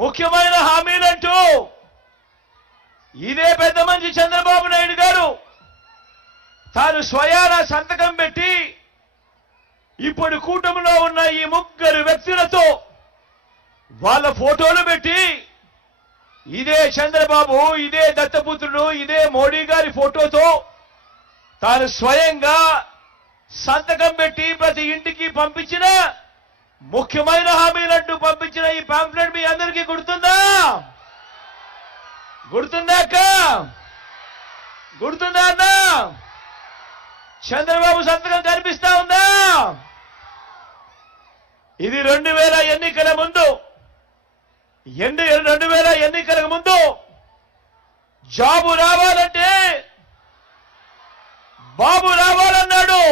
ముఖ్యమైన హామీలంటూ ఇదే పెద్ద మనిషి చంద్రబాబు నాయుడు గారు తాను స్వయాన సంతకం పెట్టి ఇప్పుడు కూటమిలో ఉన్న ఈ ముగ్గురు వ్యక్తులతో వాళ్ళ ఫోటోలు పెట్టి ఇదే చంద్రబాబు, ఇదే దత్తపుత్రుడు, ఇదే మోడీ గారి ఫోటోతో తాను స్వయంగా సంతకం పెట్టి ప్రతి ఇంటికి పంపించిన ముఖ్యమైన హామీలంటూ పంపించిన ఈ పాంఫ్లెట్ మీ అందరికీ గుర్తుందా? గుర్తుందా అక్క? గుర్తుందా అన్న? చంద్రబాబు సంతకం కనిపిస్తా ఉందా? ఇది 2000 ఎన్నికల ముందు 2000 ఎన్నికలకు ముందు జాబు రావాలంటే బాబు రావాలన్నాడు,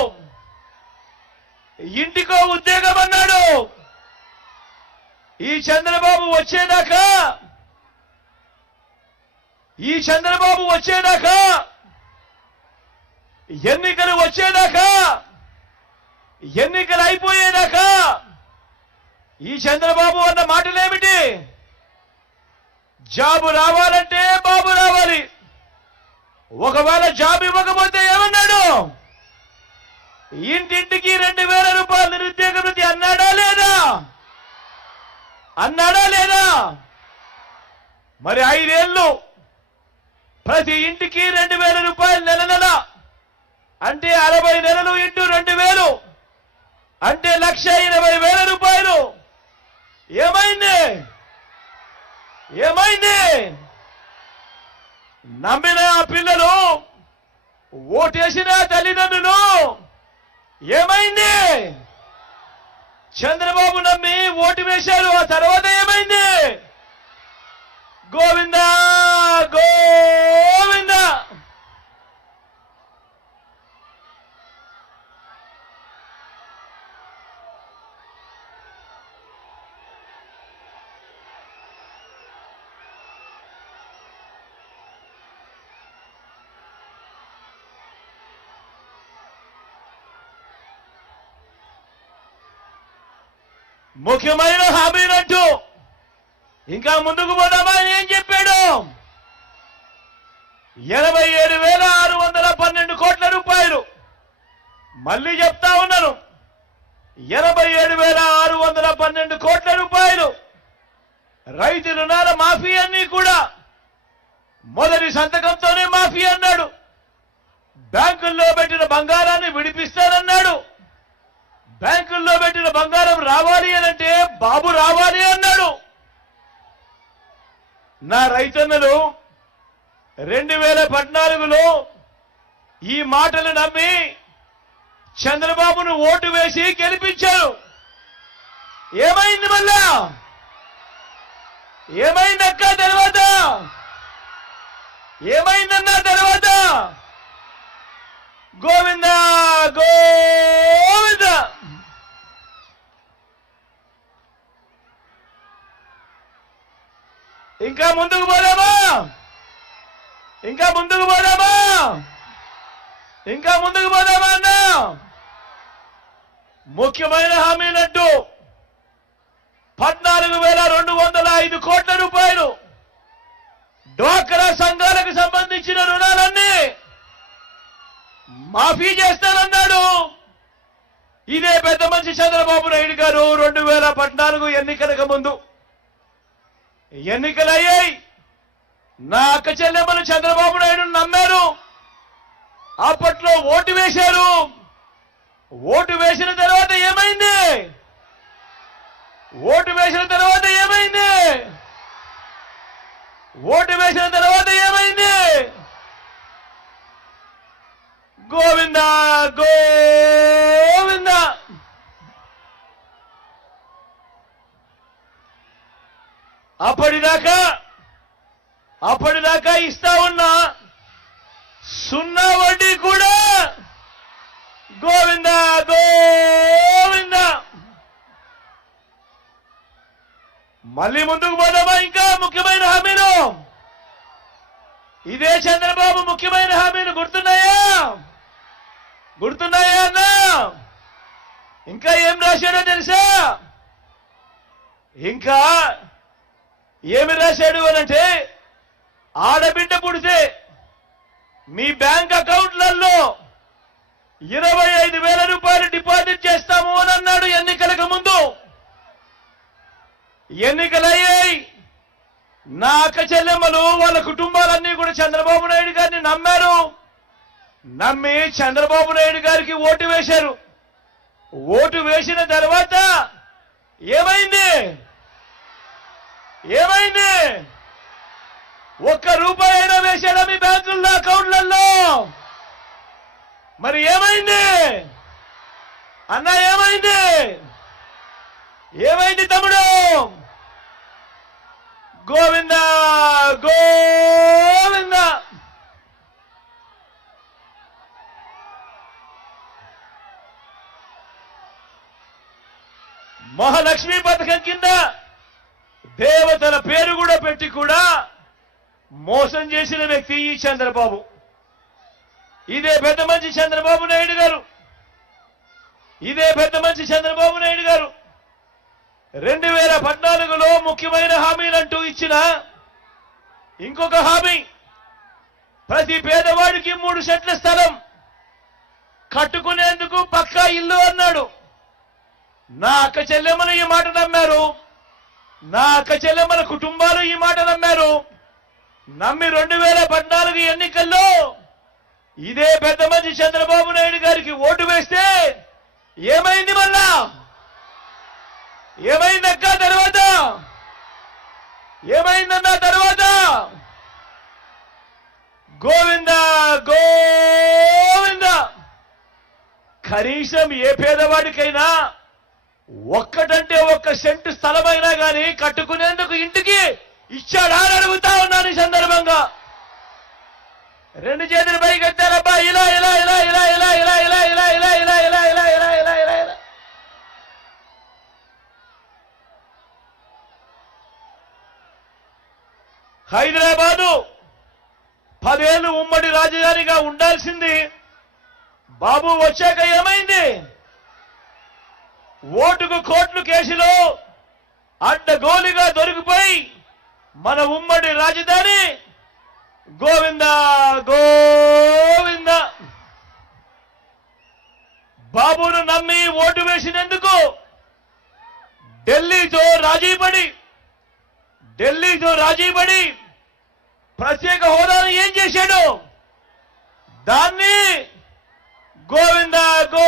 ఇంటికో ఉద్యోగం అన్నాడు. ఈ చంద్రబాబు వచ్చేదాకా ఎన్నికలు వచ్చేదాకా ఎన్నికలు అయిపోయేదాకా ఈ చంద్రబాబు అన్న మాటలేమిటి? జాబు రావాలంటే బాబు రావాలి. ఒకవేళ జాబ్ ఇవ్వకపోతే ఏమన్నాడు? ఇంటింటికి 2000 రూపాయలు నిరుద్యోగ వృత్తి అన్నాడా లేదా? అన్నాడా లేదా? మరి 5 ఏళ్ళు ప్రతి ఇంటికి 2000 రూపాయలు నెల నెల అంటే 60 నెలలు ఇంటూ 2000 అంటే 1,80,000 రూపాయలు. ఏమైంది? నమ్మిన పిల్లలు, ఓటేసిన తల్లిదండ్రులు ఏమైంది? చంద్రబాబు నమ్మి ఓటు వేశారు. ఆ తర్వాత ఏమైంది? గోవిందా గోవిందా. ముఖ్యమైన హామీలంటూ ఇంకా ముందుకు పోదామా? ఏం చెప్పాడు? 87,612 కోట్ల రూపాయలు. మళ్ళీ చెప్తా ఉన్నాను, 87,612 కోట్ల రూపాయలు. రైతు రుణాల మాఫీ అన్ని కూడా మొదటి సంతకంతోనే మాఫీ అన్నాడు. బ్యాంకుల్లో పెట్టిన బంగారాన్ని విడిపిస్తానన్నాడు. బ్యాంకుల్లో పెట్టిన బంగారం రావాలి అనంటే బాబు రావాలి అన్నాడు. నా రైతన్నలు 2014లో ఈ మాటలు నమ్మి చంద్రబాబును ఓటు వేసి గెలిపించారు. ఏమైంది? మళ్ళా ఏమైందక్క? తర్వాత ఏమైందన్నా? తర్వాత గోవిందా గోవిందా. ఇంకా ముందుకు పోదామా? అన్నా? ముఖ్యమైన హామీలంటూ 14,205 కోట్ల రూపాయలు డ్వాక్రా సంఘాలకు సంబంధించిన రుణాలన్నీ మాఫీ చేస్తానన్నాడు. ఇదే పెద్ద మనిషి చంద్రబాబు నాయుడు గారు 2014 ఎన్నికలకు ముందు ఎన్నికలయ్యాయి. నా అక్క చెల్లెమ్మలు చంద్రబాబు నాయుడు నమ్మారు. అప్పట్లో ఓటు వేశారు. ఓటు వేసిన తర్వాత ఏమైంది? గోవిందా గోవిందా. అప్పటిదాకా ఇస్తా ఉన్న 0 వడ్డీ కూడా గోవిందా గోవిందా. మళ్ళీ ముందుకు పోదామా? ఇంకా ముఖ్యమైన హామీలు. ఇదే చంద్రబాబు ముఖ్యమైన హామీలు గుర్తున్నాయా అన్నా? ఇంకా ఏం రాశాడో తెలుసా? ఇంకా ఏమి రాశాడు అనంటే, ఆడబిడ్డ పుడితే మీ బ్యాంక్ అకౌంట్లలో 25,000 రూపాయలు డిపాజిట్ చేస్తాము అని అన్నాడు ఎన్నికలకు ముందు. ఎన్నికలయ్యాయి. నా అక్క చెల్లెమ్మలు వాళ్ళ కుటుంబాలన్నీ కూడా చంద్రబాబు నాయుడు గారిని నమ్మారు. నమ్మి చంద్రబాబు నాయుడు గారికి ఓటు వేశారు. ఓటు వేసిన తర్వాత ఏమైంది? ఏమైంది? ఒక్క రూపాయి అయినా వేశాడా మీ బ్యాంకుల్లో అకౌంట్లలో? మరి ఏమైంది అన్నా? ఏమైంది? ఏమైంది తమ్ముడు? గోవింద గోవింద. మహాలక్ష్మి పథకం కింద దేవతల పేరు కూడా పెట్టి కూడా మోసం చేసిన వ్యక్తి ఈ చంద్రబాబు. ఇదే పెద్ద మంచి చంద్రబాబు నాయుడు గారు. ఇదే పెద్ద మంచి చంద్రబాబు నాయుడు గారు 2014లో ముఖ్యమైన హామీలంటూ ఇచ్చిన ఇంకొక హామీ, ప్రతి పేదవాడికి 3 సెంట్ల స్థలం కట్టుకునేందుకు పక్కా ఇల్లు అన్నాడు. నా అక్క చెల్లెమ్మలు ఈ మాట నమ్మారు. నా అక్క చెల్లెమ్మల కుటుంబాలు ఈ మాట నమ్మారు. నమ్మి 2014 ఎన్నికల్లో ఇదే పెద్ద మంచి చంద్రబాబు నాయుడు గారికి ఓటు వేస్తే ఏమైంది? మళ్ళా ఏమైందక్క తర్వాత? ఏమైందన్న తర్వాత? గోవింద గోవింద. కనీసం ఏ పేదవాడికైనా ఒక్కటంటే 1 సెంటు స్థలమైనా కానీ కట్టుకునేందుకు ఇంటికి ఇచ్చాడా అని అడుగుతా ఉన్నాను. ఈ సందర్భంగా 2 చేతులు పైకి ఎత్తారబ్బా. ఇలా ఇలా ఇలా ఇలా ఇలా ఇలా ఇలా ఇలా ఇలా ఇలా ఇలా ఇలా ఇలా ఇలా ఇలా ఇలా. హైదరాబాదు 10 ఏళ్ళు ఉమ్మడి రాజధానిగా ఉండాల్సింది బాబు వచ్చాక ఏమైంది? ఓటుకు కోట్లు కేసులో అడ్డగోలుగా దొరికిపోయి మన ఉమ్మడి రాజధాని గోవింద గోవింద. బాబును నమ్మి ఓటు వేసినందుకు ఢిల్లీతో రాజీపడి ప్రత్యేక హోదాను ఏం చేశాడు? దాన్ని గోవింద గో